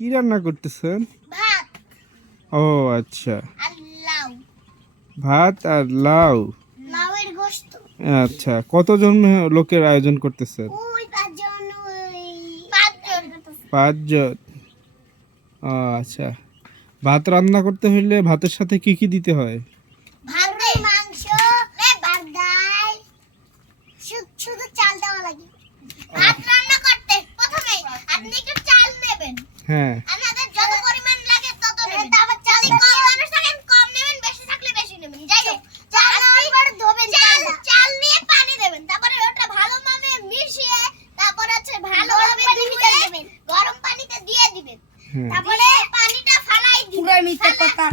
কি রান্না করতেছেন? ভাত ও আচ্ছা, আর লাউ। ভাত আর লাউ। লাউয়ের গোশত। আচ্ছা, কতজন লোকের আয়োজন করতেছেন? ওই পাঁচজন, ওই পাঁচজন। 5 জন। ও আচ্ছা, ভাত রান্না করতে হইলে ভাতের সাথে কি কি দিতে হয়? ভাতে মাংস আর ডাল, শুধু চাল দেওয়া লাগে। ভাত রান্না করতে প্রথমে আপনি একটু চাল নেবেন। হ্যাঁ, আপনাদের যত পরিমাণ লাগে তত নেবেন। তারপর চাল কম মানুষ থাকেন কম নেবেন, বেশি থাকলে বেশি নেবেন। যাই হোক, চাল নেওয়ার পর ধোবেন, চাল নিয়ে পানি দেবেন। তারপরে ওটা ভালোভাবে মিশিয়ে তারপর আছে ভালোভাবে ধুয়ে দেবেন, গরম পানিতে দিয়ে দিবেন। হ্যাঁ। তারপরে পানিটা ফালাই দিবেন। পুরাই মিথ্যা কথা।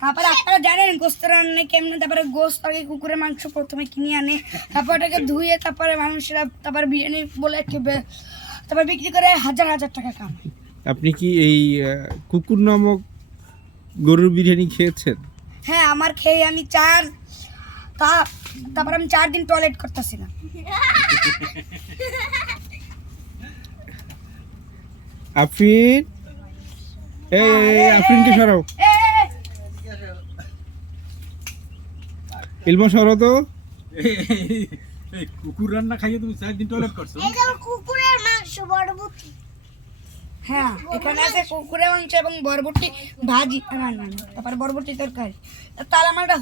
তারপরে আপনারা জানেন গোস্ত রান্না কেমনে? তারপরে গোস্ত আগে কুকুরের মাংস প্রথমে কিনে আনে, তারপর ওটাকে ধুয়ে তারপরে মানুষেরা তারপর বিরিয়ানি বলে তারপর বিক্রি করে হাজার হাজার টাকা কামায়। আপনি কি এই কুকুর নামক গরুর বিরিয়ানি খেয়েছেন? হ্যাঁ, আমার খেয়ে আমি তারপর আমি 4 দিন টয়লেট করতেছি না। আফরিন, এই আফরিনকে সরাও, ইলমা সরাও তো। এই কুকুর রান্না খাইয়ে তুমি 4 দিন টয়লেট করছো? এই যে কুকুরের মাংস বড়বুটি। হ্যাঁ, এখানে আছে কুকুরের মাংস এবং বরবটি ভাজি রান্না, তারপর বরবটি তরকারি। তার আমার একটা